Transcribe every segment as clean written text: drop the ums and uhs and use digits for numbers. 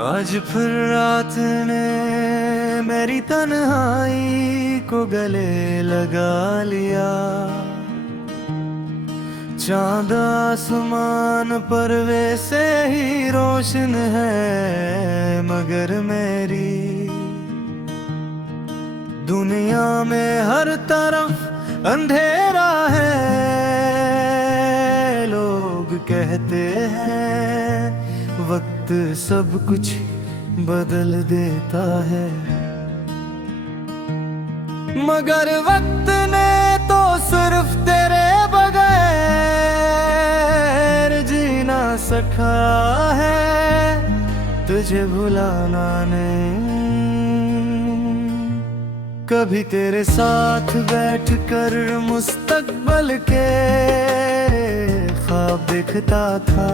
आज फिर रात ने मेरी तन्हाई को गले लगा लिया। चांद आसमान पर वैसे ही रोशन है, मगर मेरी दुनिया में हर तरफ अंधेरा है। लोग कहते हैं वक्त सब कुछ बदल देता है, मगर वक्त ने तो सिर्फ तेरे बगैर जीना सखा है, तुझे भुलाना नहीं। कभी तेरे साथ बैठकर मुस्तकबल के ख्वाब देखता था,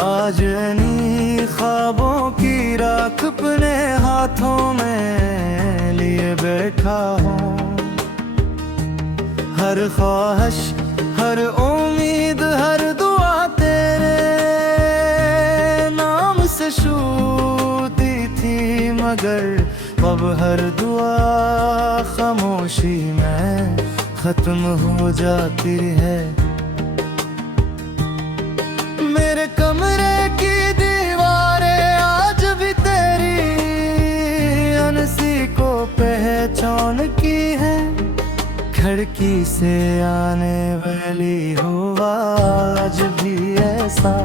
आज इन्हीं ख्वाबों की राख अपने हाथों में लिए बैठा हूँ। हर ख्वाहिश, हर उम्मीद, हर दुआ तेरे नाम से छूती थी, मगर अब हर दुआ खामोशी में खत्म हो जाती है। मेरे कमरे की दीवारें आज भी तेरी अनसी को पहचान की है। खिड़की से आने वाली हवा आज भी ऐसा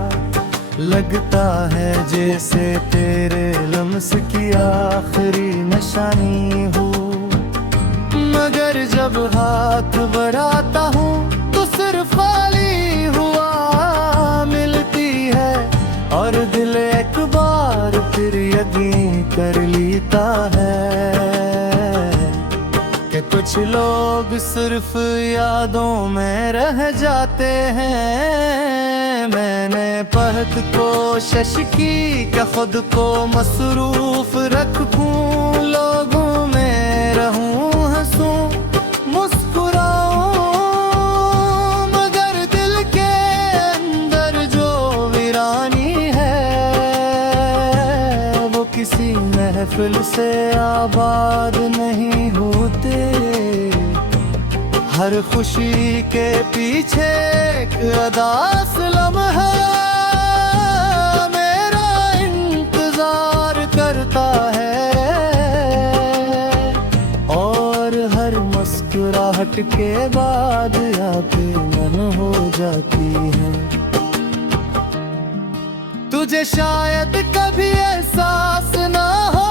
लगता है जैसे तेरे लम्स की आखिरी निशानी हो, मगर जब हाथ बढ़ाता हूँ तो सिर्फ खाली हुआ मिलती है। और दिल एक बार फिर यकीन कर लेता है कि कुछ लोग सिर्फ यादों में रह जाते हैं। मैंने बहुत कोशिश की कि खुद को मसरूफ रखूं, लोगों में रहूं, हंसूं, मुस्कुराऊं, मगर दिल के अंदर जो वीरानी है वो किसी महफिल से आबाद नहीं होते। हर खुशी के पीछे एक अदास लम्हा मेरा इंतजार करता है, और हर मुस्कुराहट के बाद यादें मन हो जाती है। तुझे शायद कभी एहसास ना हो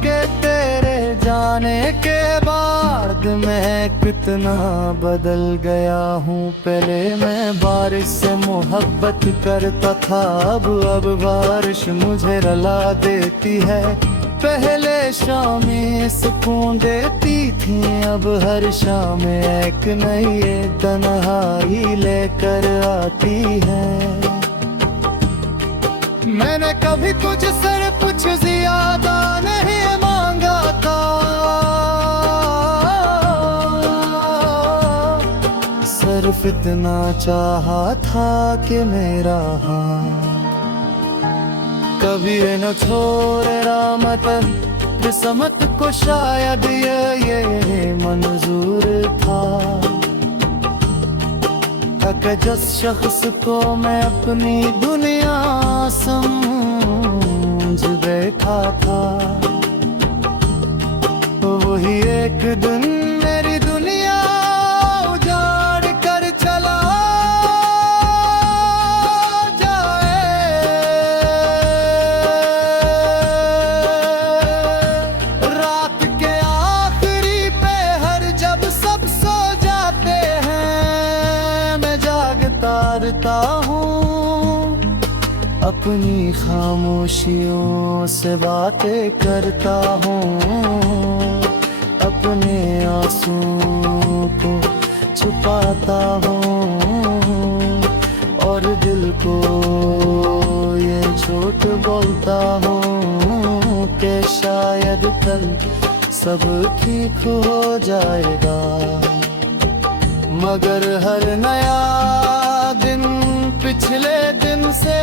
कि तेरे जाने के बाद मैं कितना बदल गया हूँ। पहले मैं बारिश से मोहब्बत करता था, अब बारिश मुझे रुला देती है। पहले शामें सुकून देती थी, अब हर शाम एक नई तन्हाई लेकर आती है। मैंने कभी तुझसे कुछ ज्यादा नहीं मांगा था, सिर्फ इतना चाहा था कि मेरा हाथ कभी न छोड़े रहमत किस्मत को, शायद ये मंजूर था कि जिस शख्स को मैं अपनी दुनिया समझ बैठा था, वही एक दिन मेरी दुनिया उजाड़ कर चला जाए। रात के आखिरी पहर जब सब सो जाते हैं, मैं जागता रहता हूँ, अपनी खामोशियों से बातें करता हूँ, अपने आंसुओं को छुपाता हूँ, और दिल को ये झूठ बोलता हूँ कि शायद कल सब ठीक हो जाएगा। मगर हर नया दिन पिछले दिन से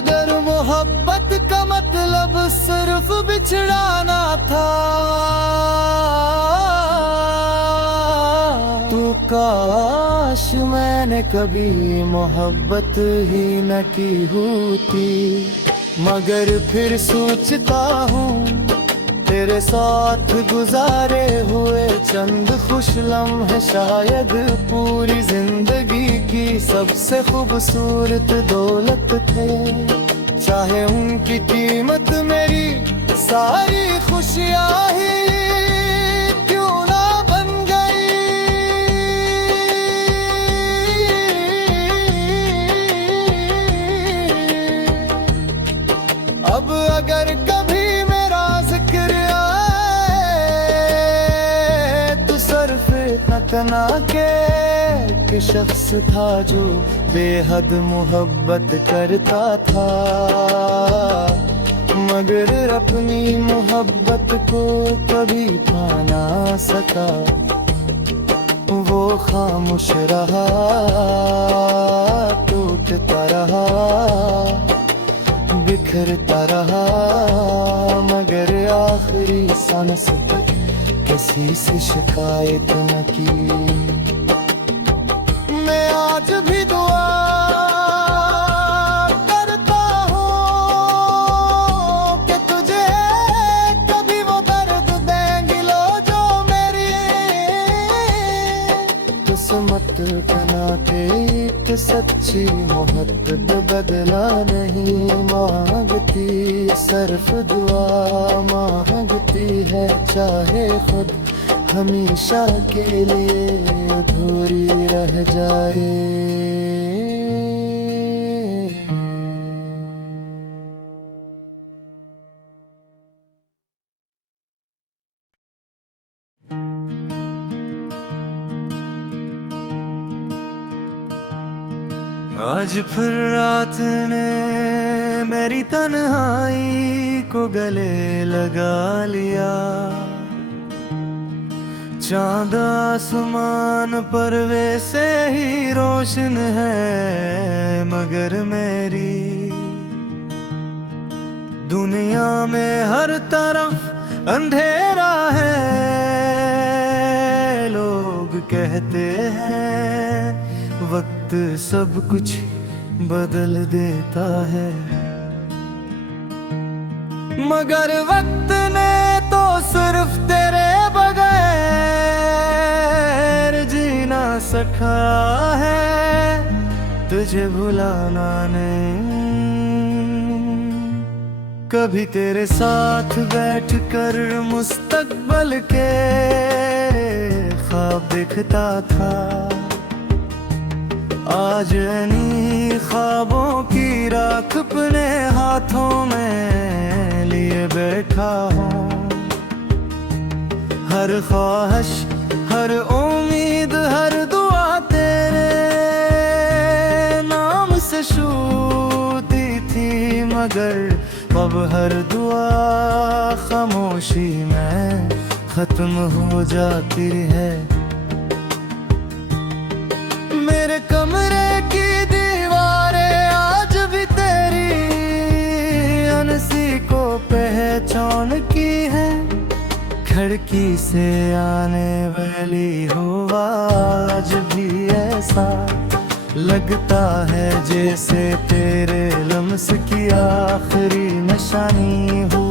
अगर मोहब्बत का मतलब सिर्फ बिछड़ाना था तो काश मैंने कभी मोहब्बत ही न की होती। मगर फिर सोचता हूँ तेरे साथ गुजारे हुए चंद खुश लम्हे शायद पूरी जिंदगी की सबसे खूबसूरत दौलत थे। चाहे उनकी कीमत मेरी सारी खुशियाँ ही क्यों ना बन गई। अब अगर कभी मेरा जिक्र तना के शख्स था जो बेहद मोहब्बत करता था, मगर अपनी मोहब्बत को कभी पा ना सका। वो खामोश रहा, टूटता रहा, बिखरता रहा, मगर आखिरी सांस तक किसी से शिकायत न की। मैं आज भी दुआ करता हूँ कि तुझे कभी वो दर्द देंगी लो जो मेरी किस्मत बनाते एक सच्ची मोहब्बत बदला नहीं मांगती, सिर्फ दुआ मांगती है, चाहे खुद हमेशा के लिए अधूरी रह जाए। आज फिर रात ने मेरी तन्हाई को गले लगा लिया। चांद आसमान पर वैसे ही रोशन है, मगर मेरी दुनिया में हर तरफ अंधेरा है। लोग कहते हैं वक्त सब कुछ बदल देता है, मगर वक्त ने तो सिर्फ तेरे बगैर जीना सखा है, तुझे भुलाना नहीं। कभी तेरे साथ बैठकर मुस्तकबल के ख्वाब देखता था, आज इन्हीं ख्वाबों की राख अपने हाथों में लिए बैठा हूँ। हर ख्वाहिश, हर उम्मीद, हर दुआ तेरे नाम से छूती थी, मगर अब हर दुआ खामोशी में खत्म हो जाती है। मेरे कमरे की दीवारें आज भी तेरी अनसी को पहचान की है। खिड़की से आने वाली हो आज भी ऐसा लगता है जैसे तेरे लम्स की आखिरी निशानी हो,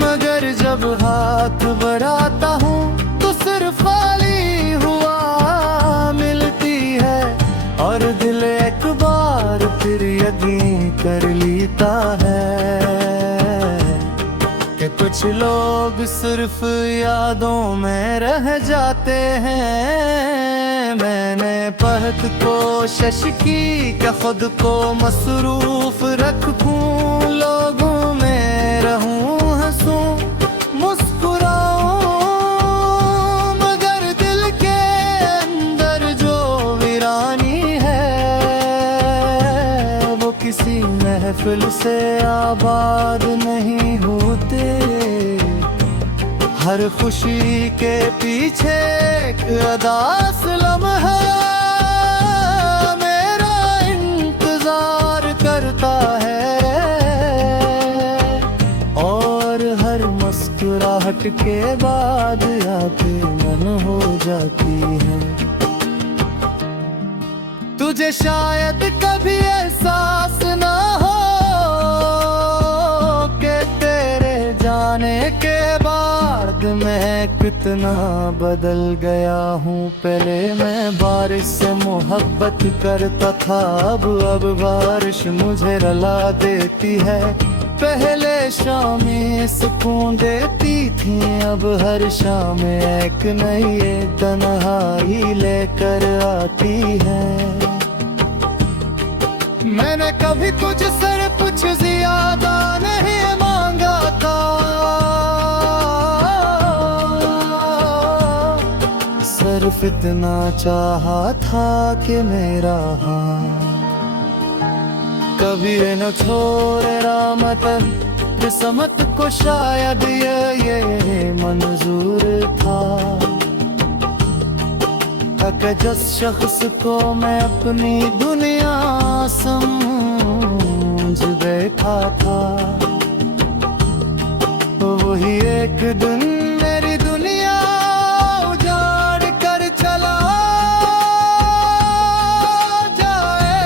मगर जब हाथ बढ़ाता हूँ तो सिर्फ खाली हुआ मिलती है, और दिल एक बार फिर यकीन कर लेता है कि कुछ लोग सिर्फ यादों में रह जाते हैं। मैंने बहुत कोशिश की कि खुद को मसरूफ रखूं, लोगों में रहूं, हंसूं, मुस्कुराऊं, मगर दिल के अंदर जो वीरानी है वो किसी महफिल से आबाद नहीं होते। हर खुशी के पीछे एक अदास लम्हा मेरा इंतजार करता मिनट के बाद आके मन हो जाती है। तुझे शायद कभी एहसास ना हो कि तेरे जाने के बाद मैं कितना बदल गया हूँ। पहले मैं बारिश से मोहब्बत करता था, अब बारिश मुझे रुला देती है। पहले शामें सुकून देती थी, अब हर शाम एक नई तन्हाई लेकर आती है। मैंने कभी तुझसे कुछ ज्यादा नहीं मांगा था, सिर्फ इतना चाहा था कि मेरा हाथ कभी न छोड़े रहमत किस्मत को, शायद ये मंजूर था कि जिस शख्स को मैं अपनी दुनिया समझ बैठा था, वही एक दिन मेरी दुनिया उजाड़ कर चला जाए।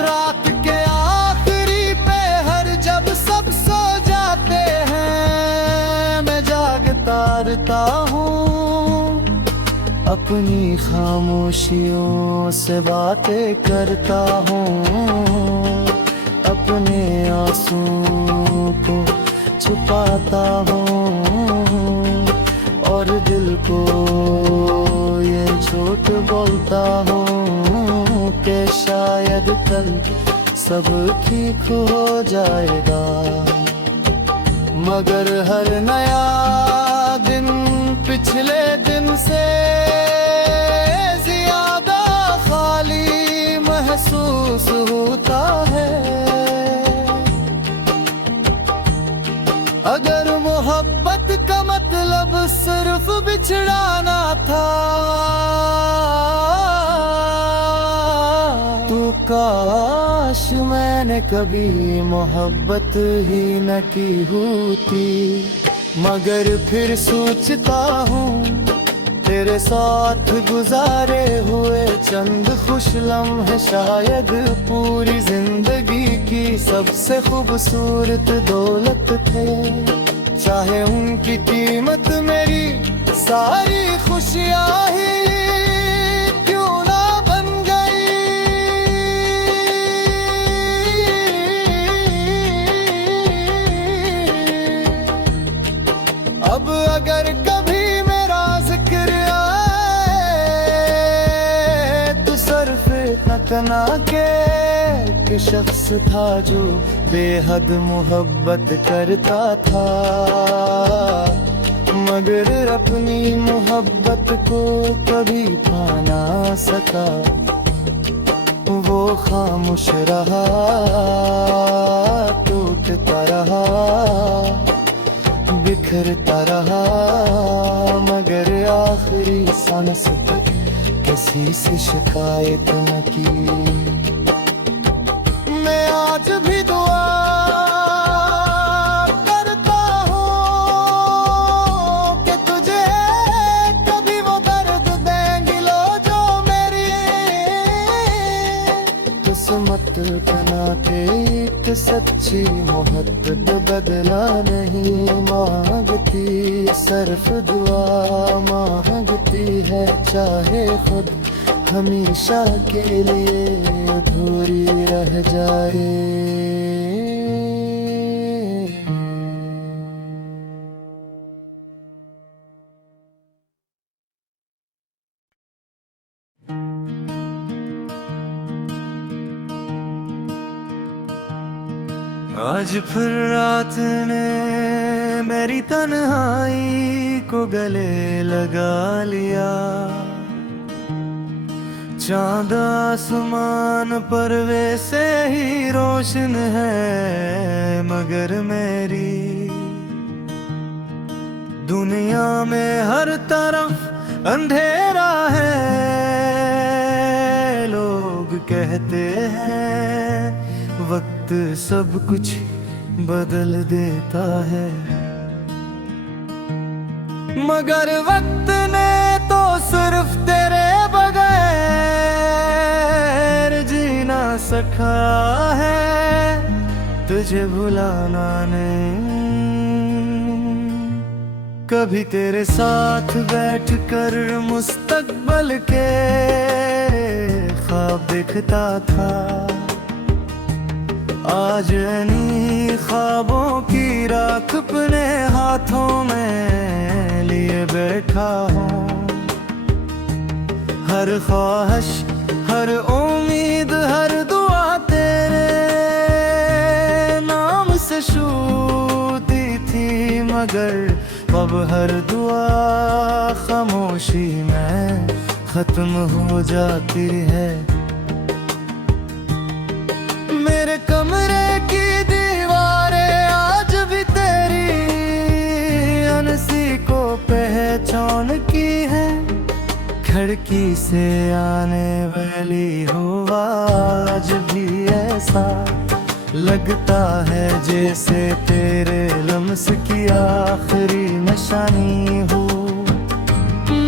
रात के आखिरी पहर जब सब सो जाते हैं, मैं जागता रहता हूँ, अपनी खामोशियों से बातें करता हूँ, अपने आंसुओं को छुपाता हूँ और दिल को ये झूठ बोलता हूँ कि शायद कल सब ठीक हो जाएगा। मगर हर नया दिन पिछले दिन से ज्यादा खाली महसूस होता है। अगर मोहब्बत का मतलब सिर्फ बिछड़ाना था, तो काश मैंने कभी मोहब्बत ही न की होती। मगर फिर सोचता हूँ तेरे साथ गुजारे हुए चंद खुश लम्हे शायद पूरी जिंदगी की सबसे खूबसूरत दौलत थे। चाहे उनकी कीमत मेरी सारी खुशियाँ ही क्यों ना बन गई। अब अगर कभी मेरा जिक्र आए तो सिर्फ तकना के शख्स था जो बेहद मोहब्बत करता था, मगर अपनी मोहब्बत को कभी पा ना सका। वो खामोश रहा, टूटता रहा, बिखरता रहा, मगर आखिरी सांस तक किसी से शिकायत न की। मैं आज भी दुआ करता हूँ कि तुझे कभी वो दर्द देंगी लो जो मेरी किस्मत बना के। एक सच्ची मोहब्बत बदला नहीं मांगती, सिर्फ दुआ मांगती है, चाहे खुद हमेशा के लिए अधूरी रह जाए। आज फिर रात ने मेरी तन्हाई को गले लगा लिया। चांद आसमान पर वैसे ही रोशन है, मगर मेरी दुनिया में हर तरफ अंधेरा है। लोग कहते हैं वक्त वक्त सब कुछ बदल देता है, मगर वक्त ने तो सिर्फ तेरे बगैर जीना सिखाया है, तुझे भुलाना नहीं। कभी तेरे साथ बैठकर मुस्तकबल के ख्वाब देखता था, आज इन्हीं ख्वाबों की राख अपने हाथों में लिए बैठा हूँ। हर ख्वाहिश, हर उम्मीद, हर दुआ तेरे नाम से छूती थी, मगर अब हर दुआ खामोशी में खत्म हो जाती है। मेरे कमरे की दीवारें आज भी तेरी अनसी को पहचान की है, खिड़की से आने वाली हवा आज भी ऐसा लगता है जैसे तेरे लम्स की आखिरी निशानी हो,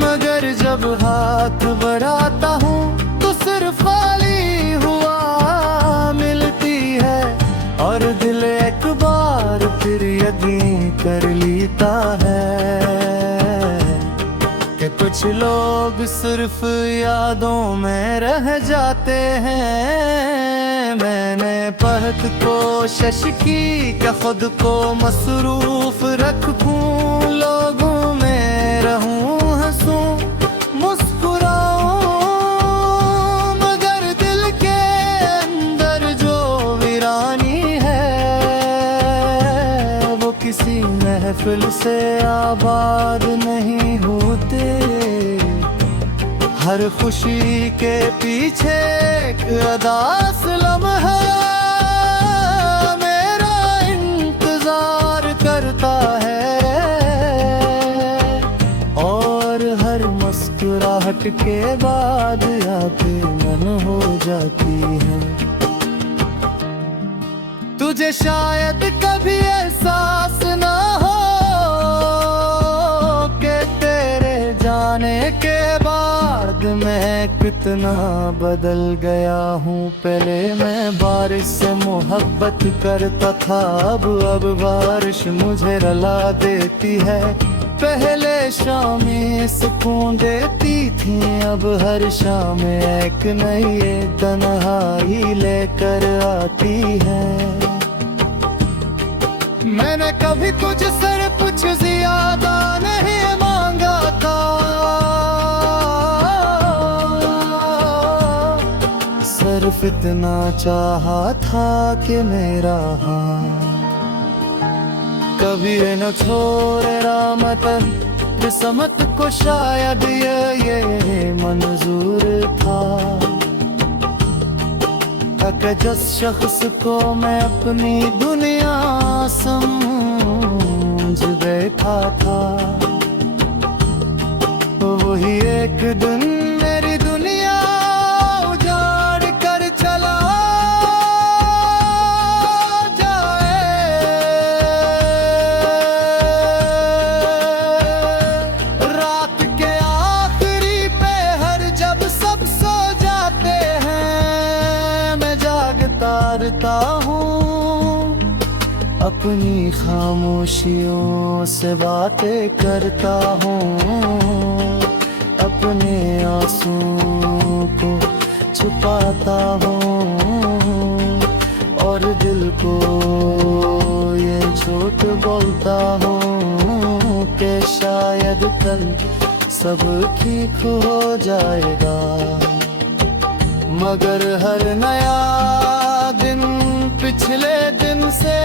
मगर जब हाथ बढ़ाता हूँ तो सिर्फ खाली हुआ मिलती है, और दिल एक बार फिर यकीन कर लेता है कि कुछ लोग सिर्फ यादों में रह जाते हैं। मैंने बहुत कोशिश की कि खुद को मसरूफ रखूं, लोगों में रहूं, हंसूं, मुस्कुराऊं, मगर दिल के अंदर जो वीरानी है वो किसी महफिल से आबाद नहीं होते। हर खुशी के पीछे एक अदास लम्हा मेरा इंतजार करता है, और हर मुस्कुराहट के बाद यादें मन हो जाती हैं। तुझे शायद कभी एहसास ना हो कि तेरे जाने के बाद मैं कितना बदल गया हूँ। पहले मैं बारिश से मोहब्बत करता था, अब बारिश मुझे रुला देती है। पहले शामें सुकून देती थी, अब हर शाम एक नई तन्हाई लेकर आती है। मैंने कभी तुझसे कुछ ज्यादा नहीं मांगा था, सिर्फ इतना चाहा था कि मेरा हाथ कभी न छोड़े रहमत किस्मत को, शायद ये मंजूर था कि जिस शख्स को मैं अपनी दुनिया समझ बैठा था, वही एक दिन मेरी दुनिया उजाड़ कर चला जाए। रात के आखिरी पहर जब सब सो जाते हैं, मैं जागता रहता हूँ, अपनी खामोशियों से बातें करता हूँ, अपने आंसुओं को छुपाता हूँ, और दिल को ये झूठ बोलता हूँ कि शायद कल सब ठीक हो जाएगा, मगर हर नया दिन पिछले दिन से